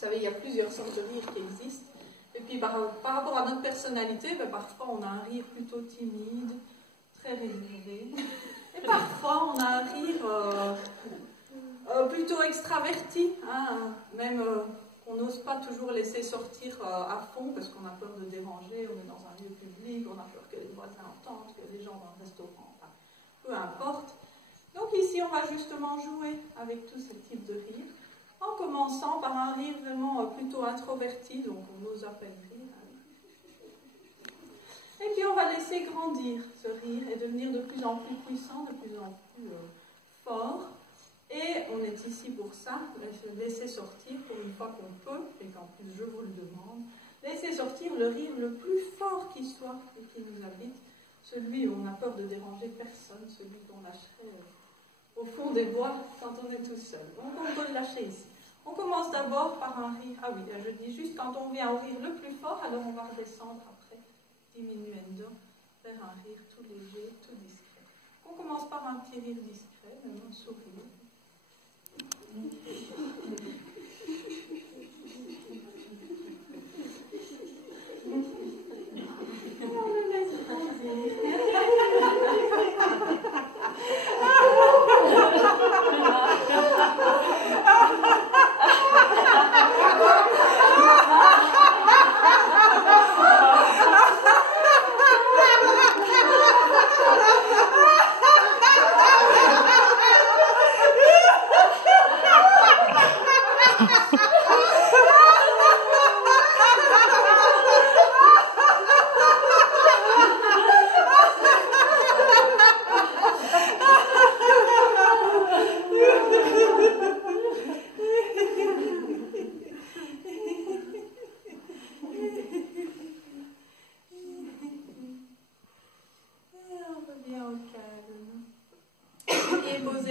savez, il y a plusieurs sortes de rires qui existent. Et puis par rapport à notre personnalité, ben, parfois on a un rire plutôt timide, très réservé. Et parfois on a un rire plutôt extraverti, hein, même qu'on n'ose pas toujours laisser sortir à fond parce qu'on a peur de déranger, on est dans un lieu public, on a peur que les voisins entendent, que les gens dans le restaurant, enfin, peu importe. Donc ici on va justement jouer avec tous ces types de rires, en commençant par un rire vraiment plutôt introverti, donc on ose à peine rire. Et puis on va laisser grandir ce rire et devenir de plus en plus puissant, de plus en plus fort. Et on est ici pour ça, laisser sortir, pour une fois qu'on peut, et qu'en plus je vous le demande, laisser sortir le rire le plus fort qui soit et qui nous habite, celui où on a peur de déranger personne, celui qu'on lâcherait au fond des bois quand on est tout seul. Donc on peut le lâcher ici. On commence d'abord par un rire, ah oui, je dis juste quand on vient au rire le plus fort, alors on va redescendre après, diminuendo, vers un rire tout léger, tout discret. On commence par un petit rire discret, même un sourire. On le laisse grandir.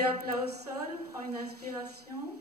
À plat au sol, prends une inspiration.